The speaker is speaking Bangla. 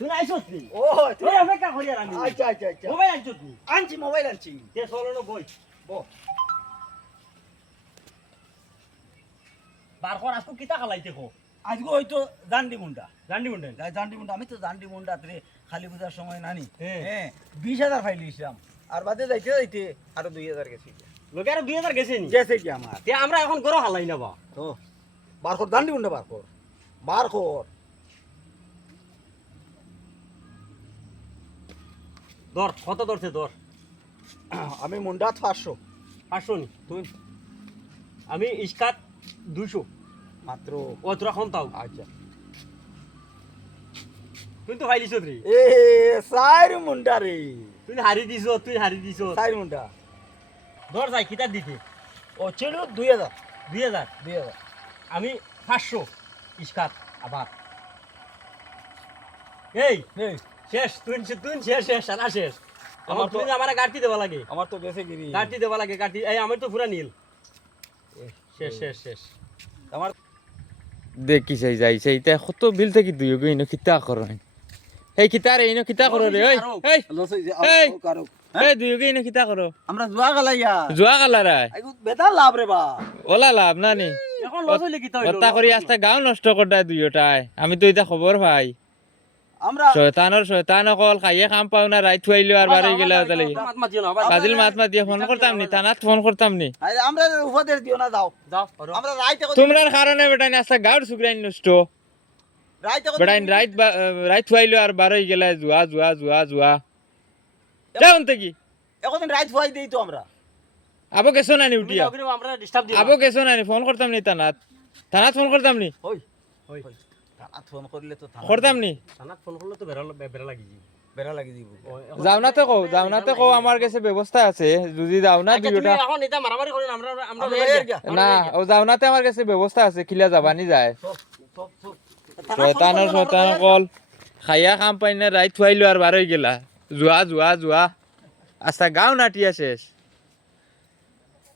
তুই আইছস নি ও তুই অপেক্ষা করি আর আমি আচ্ছা আচ্ছা আচ্ছা মোবাইল আনছস নি আনছি মোবাইল আনছি তে চলো বই বল বার কর আজকে কিতা খালাইতে কো আজকে হয়তো জান্ডি মুন্ডা জানি মুন্ডেন জান্ডি মুন্ডা আমি তো জান্ডি মুন্ডা রে খালি পূজার সময় নানি হ্যাঁ। হ্যাঁ 20,000 ফাইল দিছিলাম আর বাদে যাইতে যাইতে আরো 2,000 গেছে লোকে আর 2000 গেছে নি গেছে কি আমার তে আমরা এখন গরো হালাই না বা তো বার কর জান্ডি মুন্ডা বার কর দর কত দরছে দর আমি মুন্ডা 500 500 নি তুই আমি ইসকাত 200 মাত্র ও তোরা কোন তাও আচ্ছা তুই তো ফাইলিছ রে এ সাইর মুন্ডা রে তুই হারি দিছ সাইর মুন্ডা দর যাই কিতা দিতে ও ছিল 2,000 2000 আমি 500 ইসকাত আবার এই এই শেষ তুই শেষ সারা শেষ আমার আমার তো- তুই আমার গাড়ি দেওয়া লাগে আমার তো গেছে গিরি গাড়ি দেওয়া লাগে গাড়ি এই আমার তো পুরা নীল শেষ আমার দেখি চাই যাই সেইটা কত বিল থেকে দুই গো ইনো কিতা করো এই কিতা রে ইনো কিতা করো রে ওই এই লস হই এই! কারো এই দুই গো ইনো কিতা করো আমরা জুয়া গলাইয়া জুয়া কালারাই আইগো বেদার লাভ রে বা ওলা লাভ না নি এখন লস হইলে কি তাই কথা করি আস্তে গাও নষ্ট করদা দুইটাই আমি তো এটা খবর ভাই আমরা শয়তান অকল খাইয়ে কাম পাও না রাইত খুয়াইলো আর বাড়ি গেলে তাহলে মাত মাতিও না আবার বাজিল মাত দিয়ে ফোন করতাম নি তানাত ফোন করতাম নি আমরা উপদেশ দিও না যাও যাও আমরা রাইতে তোমরার কারণে বেটাই আস্তে গাওর সুগ্রাইন নষ্ট রাইতে বেটাই রাইত খুয়াইলো আর বাড়ি গেলে জুয়া যাও কি একদিন রাইত ফুয়াই দেই তো আমরা আবো গেছো না নি উঠিয়া আমরা ডিস্টার্ব দিও আবো গেছো না নি ফোন করতাম নি তানাত ফোন করতাম নি হই হই থানা ফোন করলে তো থানা করতাম নি সানাত ফোন করলে তো বেরা লাগি জি বেড়া লাগি দিব যাও না তো কও আমার কাছে ব্যবস্থা আছে যদি যাও না তুমি দুইটা এখন এটা মারামারি করেন আমরা আমরা এর গা না ও যাও নাতে আমার কাছে ব্যবস্থা আছে খিলা যাবানি যায় সব শয়তান কল খাইয়া খাম পাই না রাইত খুয়াইলো আর বারই গেলা জুয়া আস্তা গাও নাটিয়া শেষ